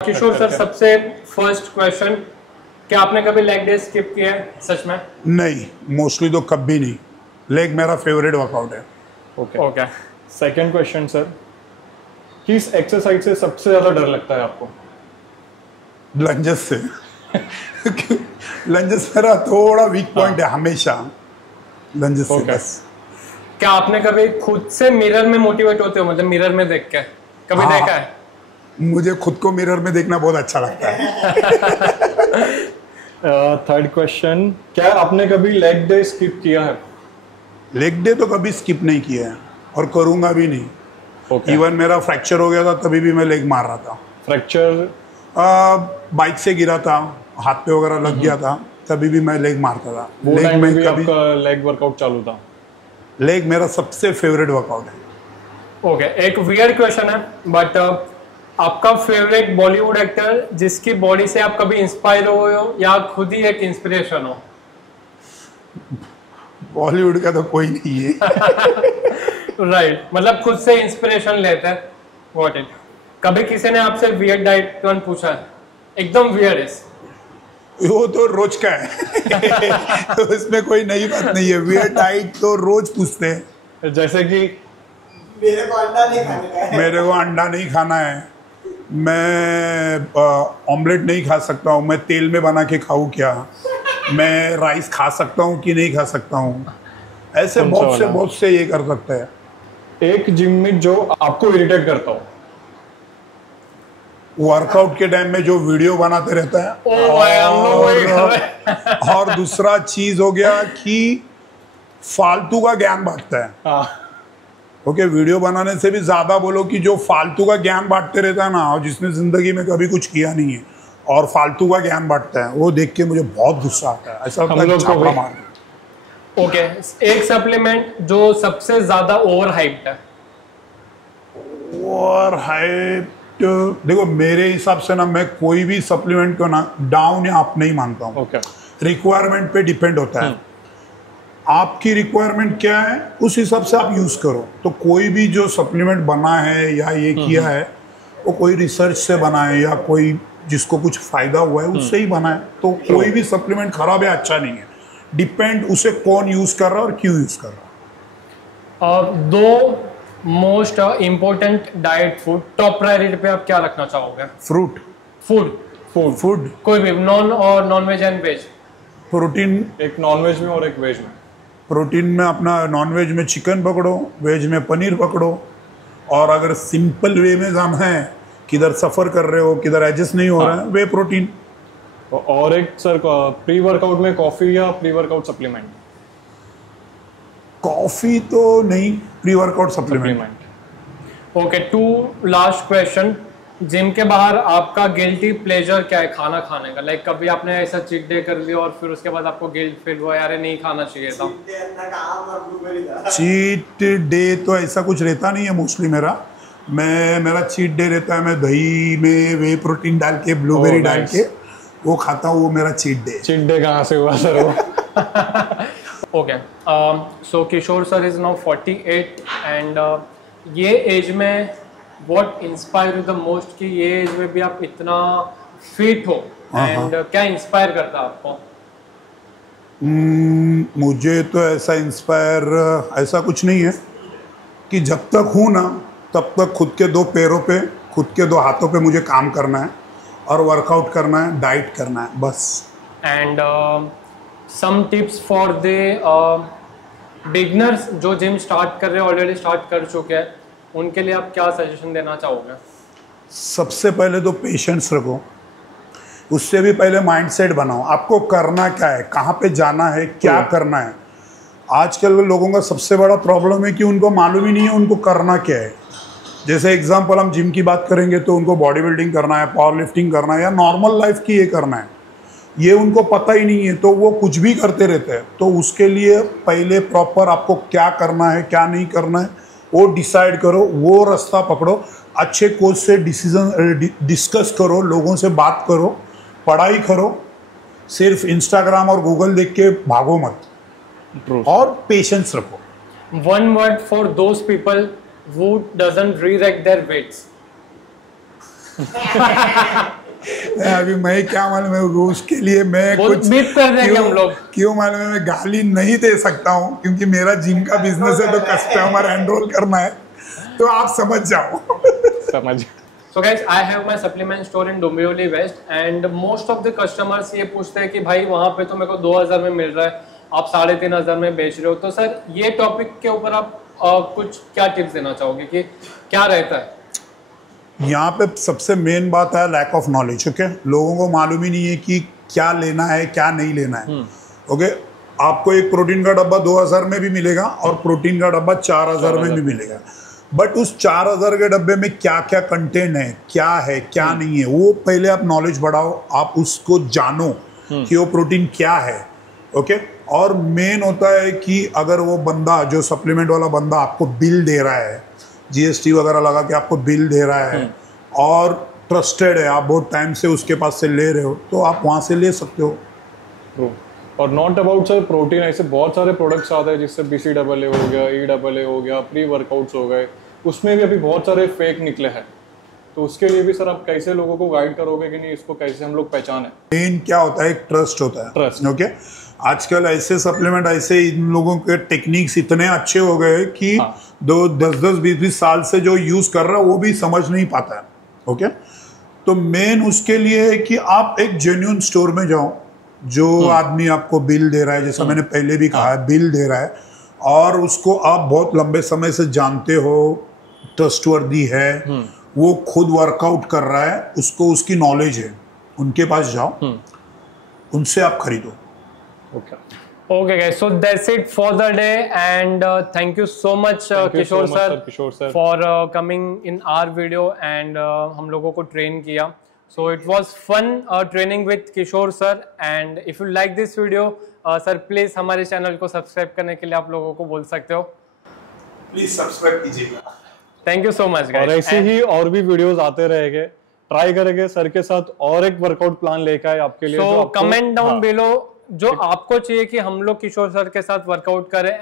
किशोर sir, सबसे first question, क्या आपने कभी लेग डे स्किप किया है सच में? नहीं, मोस्टली तो कभी नहीं। लेग मेरा फेवरेट वर्कआउट है। ओके। सेकंड क्वेश्चन सर, किस एक्सरसाइज से सबसे ज्यादा डर लगता है आपको? लंजेस से। लंजेस मेरा थोड़ा वीक पॉइंट है हमेशा। लंजेस से बस। क्या आपने कभी खुद से मिरर में मोटिवेट होते हो, मतलब मिरर में देख के कभी देखा है? मुझे खुद को मिरर में देखना बहुत अच्छा लगता है। थर्ड क्वेश्चन, क्या आपने कभी लेग डे स्किप किया है? लेग डे तो कभी स्किप नहीं किया है और करूंगा भी नहीं। इवन मेरा फ्रैक्चर हो गया था तभी भी मैं लेग मार रहा था। फ्रैक्चर? बाइक से गिरा था, हाथ पे वगैरह लग गया था, तभी भी मैं लेग मारता था। वो टाइम में भी आपका लेग वर्कआउट चालू था? लेग मेरा सबसे फेवरेट वर्कआउट है। ओके, एक वियर्ड क्वेश्चन है बट आपका फेवरेट बॉलीवुड एक्टर जिसकी बॉडी से आप कभी इंस्पायर हुए हो या खुद ही एक इंस्पिरेशन हो? बॉलीवुड का तो कोई नहीं है। राइट, मतलब खुद से इंस्पिरेशन लेते हैं। व्हाट इट, कभी किसी ने आपसे वियर्ड डाइट प्लान पूछा है? एकदम वियर्ड है। वो तो रोज का है। तो इसमें कोई नई बात नहीं है। वियर्ड डाइट तो रोज पूछते हैं। जैसे कि मेरे को अंडा नहीं खाने का है। मेरे को अंडा नहीं खाना है, मैं ऑमलेट नहीं खा सकता हूँ, मैं तेल में बना के खाऊँ क्या, मैं राइस खा सकता हूँ कि नहीं खा सकता हूँ। ऐसे बहुत से ये कर सकते हैं। एक जिम में जो आपको इरिटेट करता हो? वर्कआउट के टाइम में जो वीडियो बनाते रहता है। और दूसरा चीज हो गया कि फालतू का ज्ञान बांटता है। ओके, वीडियो बनाने से भी ज्यादा बोलो कि जो फालतू का ज्ञान बांटते रहता है ना, और जिसने जिंदगी में कभी कुछ किया नहीं है और फालतू का ज्ञान बांटता है, वो देख के मुझे बहुत गुस्सा आता है। ऐसा लगता है छापा मार। ओके, एक सप्लीमेंट जो सबसे ज्यादा ओवर हाइप्ड है? ओवर हाइप्ड, देखो मेरे हिसाब से ना, मैं कोई भी सप्लीमेंट को ना डाउन या अप नहीं मानता हूँ। रिक्वायरमेंट पे डिपेंड होता है। आपकी रिक्वायरमेंट क्या है उस हिसाब से आप यूज करो। तो कोई भी जो सप्लीमेंट बना है या ये किया है, वो कोई रिसर्च से बना है या कोई जिसको कुछ फायदा हुआ है उससे ही बना है। तो कोई भी सप्लीमेंट खराब है अच्छा नहीं है। डिपेंड उसे कौन यूज कर रहा है और क्यों यूज कर रहा है। दो most important diet food top priority पे आप क्या रखना चाहोगे? फ्रूट, फूड कोई भी, non veg and veg. Protein, एक नॉन वेज में और एक वेज में। प्रोटीन में अपना नॉन वेज में चिकन पकड़ो, वेज में पनीर पकड़ो। और अगर सिंपल वे में जाना है, किधर सफ़र कर रहे हो, किधर एडजस्ट नहीं हो रहा है, वे प्रोटीन। और एक सर, प्री वर्कआउट में कॉफ़ी या प्री वर्कआउट सप्लीमेंट? कॉफ़ी तो नहीं, pre workout supplement. Okay, two last question, gym के बाहर आपका गिल्टी प्लेजर क्या है खाना खाने का? लाइक कभी आपने ऐसा चीट डे कर लिया और फिर उसके बाद आपको गिल्ट फील हुआ, यार नहीं खाना चाहिए था? चीट डे तो ऐसा कुछ रहता नहीं है मोस्टली मेरा चीट डे रहता है, मैं दही में वे प्रोटीन डाल के, ब्लूबेरी डाल के वो खाता हूँ। वो मेरा चीट डे। चीट डे कहाँ से हुआ सर वो? Okay, so Kishore sir is now 48 and ये एज में what inspire you the most कि ये एज में भी आप इतना फिट हो, एंड क्या इंस्पायर करता है आपको? मुझे तो ऐसा इंस्पायर ऐसा कुछ नहीं है कि जब तक हूँ ना तब तक खुद के दो पैरों पे, खुद के दो हाथों पे मुझे काम करना है और वर्कआउट करना है, डाइट करना है, बस। And some tips for the beginners जो जिम स्टार्ट कर रहे हैं, ऑलरेडी स्टार्ट कर चुके हैं, उनके लिए आप क्या सजेशन देना चाहोगे? सबसे पहले तो पेशेंस रखो, उससे भी पहले माइंडसेट बनाओ। आपको करना क्या है, कहाँ पे जाना है, क्या करना है। आजकल लोगों का सबसे बड़ा प्रॉब्लम है कि उनको मालूम ही नहीं है उनको करना क्या है। जैसे एग्जांपल हम जिम की बात करेंगे तो उनको बॉडी बिल्डिंग करना है, पावर लिफ्टिंग करना है या नॉर्मल लाइफ की ये करना है, ये उनको पता ही नहीं है, तो वो कुछ भी करते रहते हैं। तो उसके लिए पहले प्रॉपर आपको क्या करना है, क्या नहीं करना है, वो डिसाइड करो, वो रास्ता पकड़ो। अच्छे कोच से डिस्कस करो, लोगों से बात करो, पढ़ाई करो। सिर्फ इंस्टाग्राम और गूगल देख के भागो मत, और पेशेंस रखो। One word for those people who doesn't re-rec their weights? अभी मैं क्या मालूम है उसके लिए मैं कुछ बीट कर देंगे हम लोग। क्यों मालूम है, मैं गाली नहीं दे सकता हूँ क्योंकि मेरा जिम का बिजनेस है, तो कस्टमर एनरोल करना है, तो आप समझ जाओ। समझ। So guys, I have my supplement store in Dombivli West and most of the customers ये पूछते हैं कि भाई वहाँ पे तो मेरे को 2000 में मिल रहा है, आप 3500 में बेच रहे हो। तो सर ये टॉपिक के ऊपर आप कुछ क्या टिप्स देना चाहोगे कि क्या रहता है? यहाँ पे सबसे मेन बात है लैक ऑफ नॉलेज। ओके, लोगों को मालूम ही नहीं है कि क्या लेना है क्या नहीं लेना है। ओके, आपको एक प्रोटीन का डब्बा 2000 में भी मिलेगा और प्रोटीन का डब्बा 4000 में भी मिलेगा, बट उस 4000 के डब्बे में क्या क्या कंटेंट है क्या नहीं है, वो पहले आप नॉलेज बढ़ाओ, आप उसको जानो कि वो प्रोटीन क्या है। ओके, और मेन होता है कि अगर वो बंदा जो सप्लीमेंट वाला बंदा आपको बिल दे रहा है, जीएसटी वगैरह लगा के आपको बिल दे रहा है और ट्रस्टेड है, आप बहुत टाइम से उसके पास से ले रहे हो, तो आप वहाँ से ले सकते हो। और नॉट अबाउट सर प्रोटीन, ऐसे बहुत सारे प्रोडक्ट्स आते हैं जिससे BCAA हो गया, EAA हो गया, प्री वर्कआउट्स हो गए, उसमें भी अभी बहुत सारे फेक निकले हैं। तो उसके लिए भी सर आप कैसे लोगों को गाइड करोगे कि नहीं, इसको कैसे हम लोग पहचाने? मेन क्या होता है, एक ट्रस्ट होता है। ट्रस्ट। ओके, आजकल ऐसे सप्लीमेंट, ऐसे इन लोगों के टेक्निक्स इतने अच्छे हो गए कि 10-20 साल से जो यूज कर रहा है वो भी समझ नहीं पाता है। ओके, तो मेन उसके लिए है कि आप एक जेन्युइन स्टोर में जाओ, जो आदमी आपको बिल दे रहा है, जैसा मैंने पहले भी कहा है, बिल दे रहा है और उसको आप बहुत लंबे समय से जानते हो, ट्रस्टवर्दी है, वो खुद वर्कआउट कर रहा है, उसको उसकी नॉलेज है, उनके पास जाओ, उनसे आप खरीदो। Okay guys, so that's it for the day and thank you so much Kishore sir for coming in our video and हम लोगों को ट्रेन किया। So it was fun training with Kishore sir and if you like this video sir please हमारे channel को subscribe करने के लिए आप लोगों को बोल सकते हो, प्लीज सब्सक्राइब कीजिएगा। Thank you so much guys. और ऐसे ही और भी वीडियोस आते रहेंगे, ट्राई करेंगे सर के साथ और एक वर्कआउट प्लान लेकर आए आपके लिए। So कमेंट डाउन बिलो जो आपको चाहिए कि हम लोग किशोर सर के साथ वर्कआउट करें।